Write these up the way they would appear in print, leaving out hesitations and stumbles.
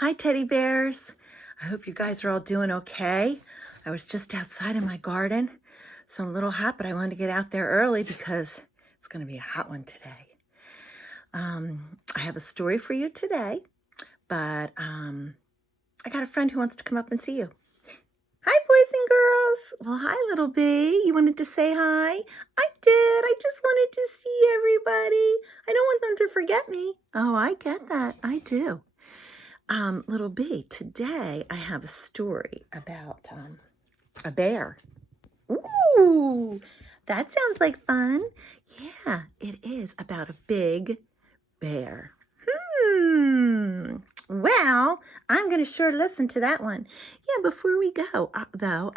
Hi, teddy bears. I hope you guys are all doing okay. I was just outside in my garden, so I'm a little hot, but I wanted to get out there early because it's going to be a hot one today. I have a story for you today, but I got a friend who wants to come up and see you. Hi, boys and girls. Well, hi, little bee. You wanted to say hi? I did. I just wanted to see everybody. I don't want them to forget me. Oh, I get that. I do. Little bee, today I have a story about a bear. Ooh, that sounds like fun. Yeah, it is about a big bear. Well, I'm going to sure listen to that one. Yeah, before we go, though,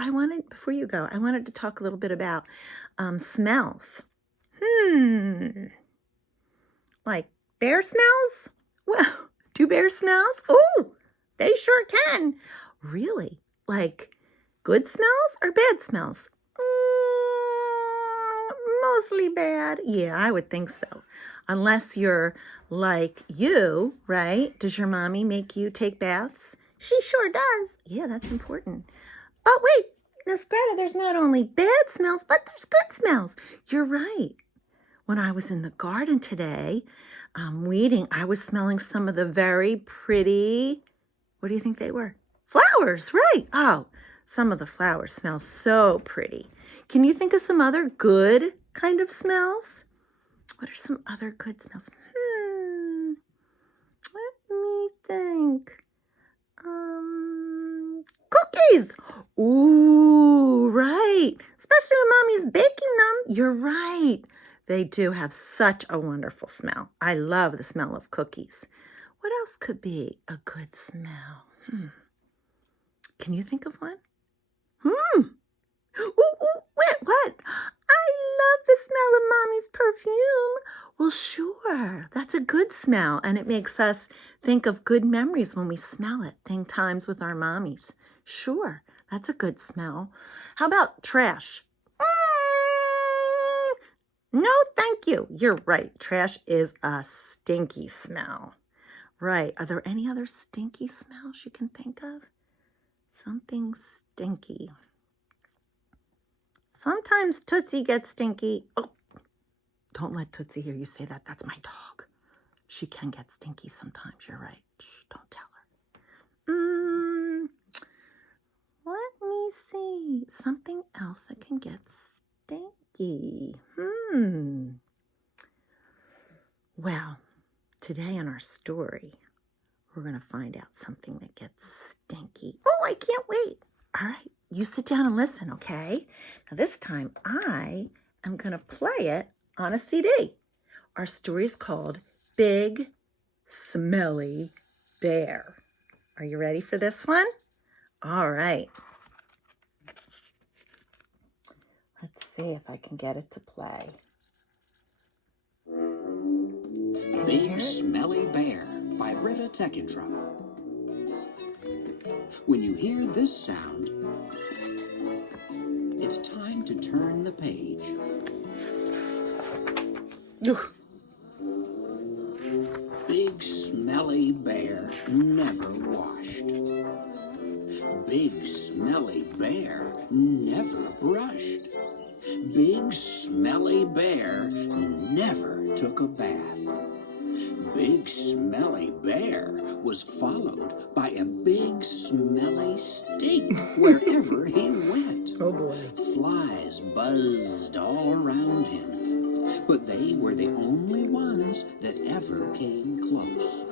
before you go, I wanted to talk a little bit about smells. Like bear smells? Well, do bears smells? Oh, they sure can. Really? Like good smells or bad smells? Mostly bad. Yeah, I would think so. Unless you're like you, right? Does your mommy make you take baths? She sure does. Yeah, that's important. But wait, Miss Greta, there's not only bad smells, but there's good smells. You're right. When I was in the garden today, weeding, I was smelling some of the very pretty, what do you think they were? Flowers, right. Oh, some of the flowers smell so pretty. Can you think of some other good kind of smells? What are some other good smells? Let me think. Cookies. Ooh, right. Especially when mommy's baking them. You're right. They do have such a wonderful smell. I love the smell of cookies. What else could be a good smell? Can you think of one? Ooh, wait, what? I love the smell of mommy's perfume. Well, sure. That's a good smell, and it makes us think of good memories when we smell it. Think times with our mommies. Sure, that's a good smell. How about trash? No, thank you. You're right. Trash is a stinky smell. Right. Are there any other stinky smells you can think of? Something stinky. Sometimes Tootsie gets stinky. Oh, don't let Tootsie hear you say that. That's my dog. She can get stinky sometimes. You're right. Shh, don't tell her. Let me see. Something else that can get stinky. Well, today in our story, we're going to find out something that gets stinky. Oh, I can't wait. All right, you sit down and listen, okay? Now this time I am going to play it on a CD. Our story is called Big Smelly Bear. Are you ready for this one? All right. Let's see if I can get it to play. Big Smelly Bear by Britta Teckentrup. When you hear this sound, it's time to turn the page. Big Smelly Bear never washed. Big Smelly Bear never brushed. Big Smelly Bear never took a bath. Big Smelly Bear was followed by a big smelly stink wherever he went. Oh boy. Flies buzzed all around him, but they were the only ones that ever came close.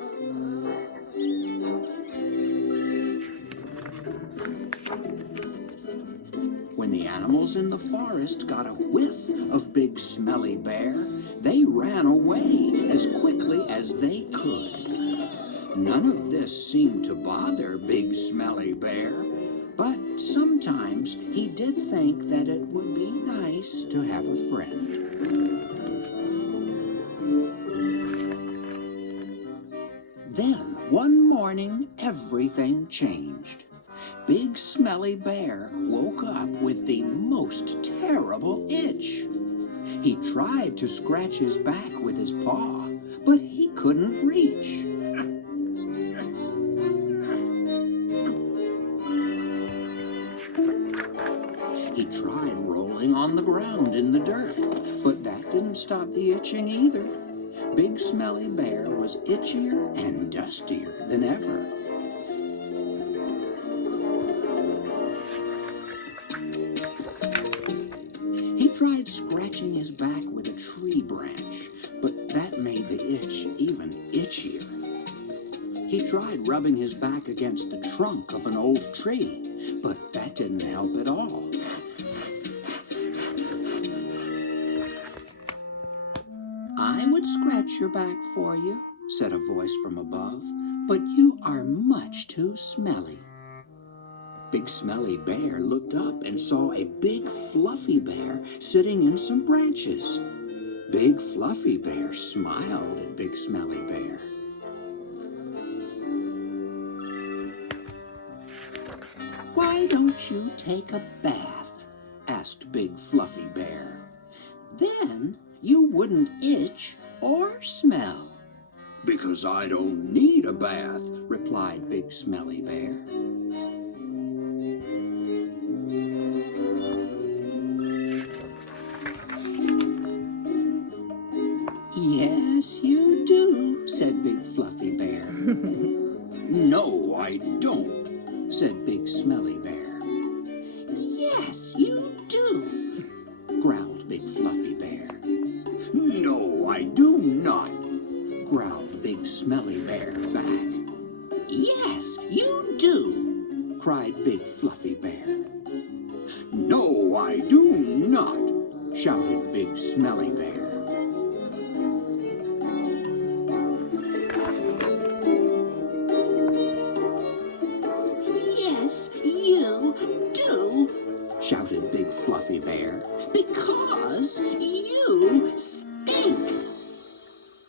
When the animals in the forest got a whiff of Big Smelly Bear, they ran away as quickly as they could. None of this seemed to bother Big Smelly Bear, but sometimes he did think that it would be nice to have a friend. Then, one morning, everything changed. Big Smelly Bear woke up with the most terrible itch. He tried to scratch his back with his paw, but he couldn't reach. He tried rolling on the ground in the dirt, but that didn't stop the itching either. Big Smelly Bear was itchier and dustier than ever. He tried scratching his back with a tree branch, but that made the itch even itchier. He tried rubbing his back against the trunk of an old tree, but that didn't help at all. "I would scratch your back for you," said a voice from above, "but you are much too smelly." Big Smelly Bear looked up and saw a big fluffy bear sitting in some branches. Big Fluffy Bear smiled at Big Smelly Bear. "Why don't you take a bath?" asked Big Fluffy Bear. "Then you wouldn't itch or smell." "Because I don't need a bath," replied Big Smelly Bear. "Yes, you do," said Big Fluffy Bear. "No, I don't," said Big Smelly Bear. "Yes, you do," growled Big Fluffy Bear. "No, I do not," growled Big Smelly Bear back. "Yes, you do," cried Big Fluffy Bear. "No, I do not," shouted Big Smelly Bear. "Yes, you do," shouted Big Fluffy Bear, "because you stink."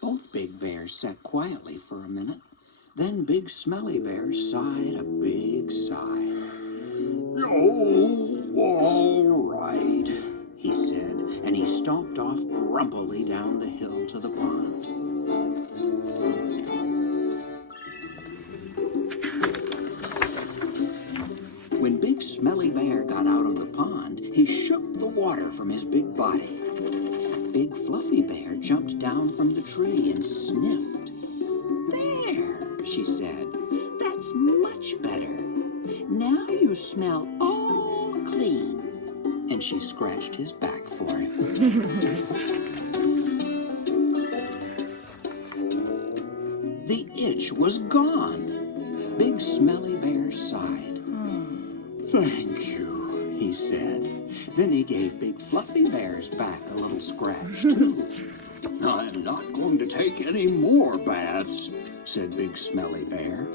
Both big bears sat quietly for a minute. Then Big Smelly Bear sighed a big sigh. "Oh, all right," he said, and he stomped off grumpily down the hill to the pond. When Big Smelly Bear got out of the pond, he shook the water from his big body. Big Fluffy Bear jumped down from the tree and sniffed. "There," she said, "that's much better. Now you smell all clean." And she scratched his back for him. The itch was gone. Big Smelly Bear sighed. "Thank you," he said. Then he gave Big Fluffy Bear's back a little scratch, too. "I'm not going to take any more baths," said Big Smelly Bear.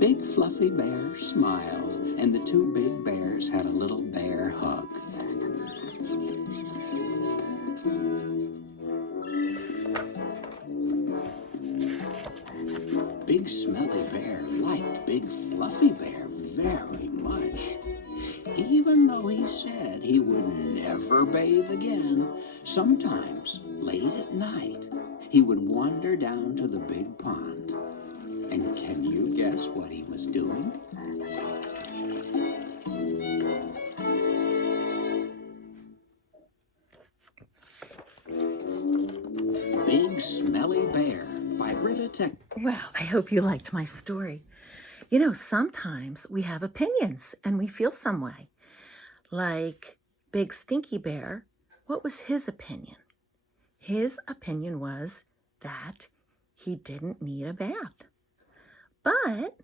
Big Fluffy Bear smiled, and the two big bears had a little bear hug. Big Smelly Bear liked Big Fluffy Bear very much. Even though he said he would never bathe again, sometimes, late at night, he would wander down to the big pond. And can you guess what he was doing? Big Smelly Bear by Britta Tech. Well, I hope you liked my story. You know, sometimes we have opinions and we feel some way. Like Big Stinky Bear, what was his opinion? His opinion was that he didn't need a bath. But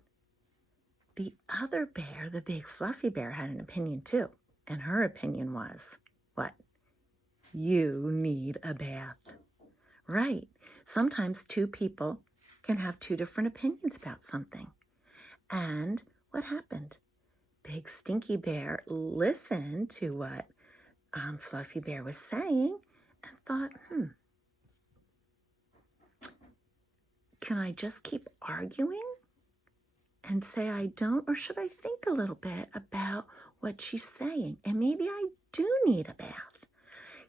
the other bear, the Big Fluffy Bear, had an opinion too. And her opinion was, what? You need a bath. Right. Sometimes two people can have two different opinions about something. And what happened? Big Stinky Bear listened to what Fluffy Bear was saying and thought, can I just keep arguing and say I don't? Or should I think a little bit about what she's saying? And maybe I do need a bath.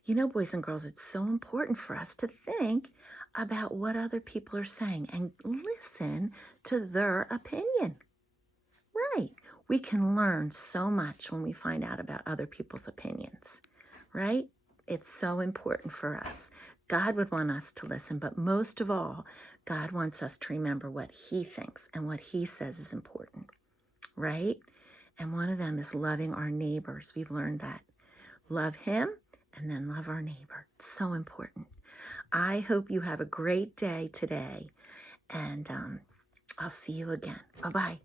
You know, boys and girls, it's so important for us to think about what other people are saying and listen to their opinion. Right. We can learn so much when we find out about other people's opinions, right? It's so important for us. God would want us to listen, but most of all, God wants us to remember what he thinks and what he says is important, right? And one of them is loving our neighbors. We've learned that. Love him and then love our neighbor. It's so important. I hope you have a great day today, and I'll see you again. Bye-bye.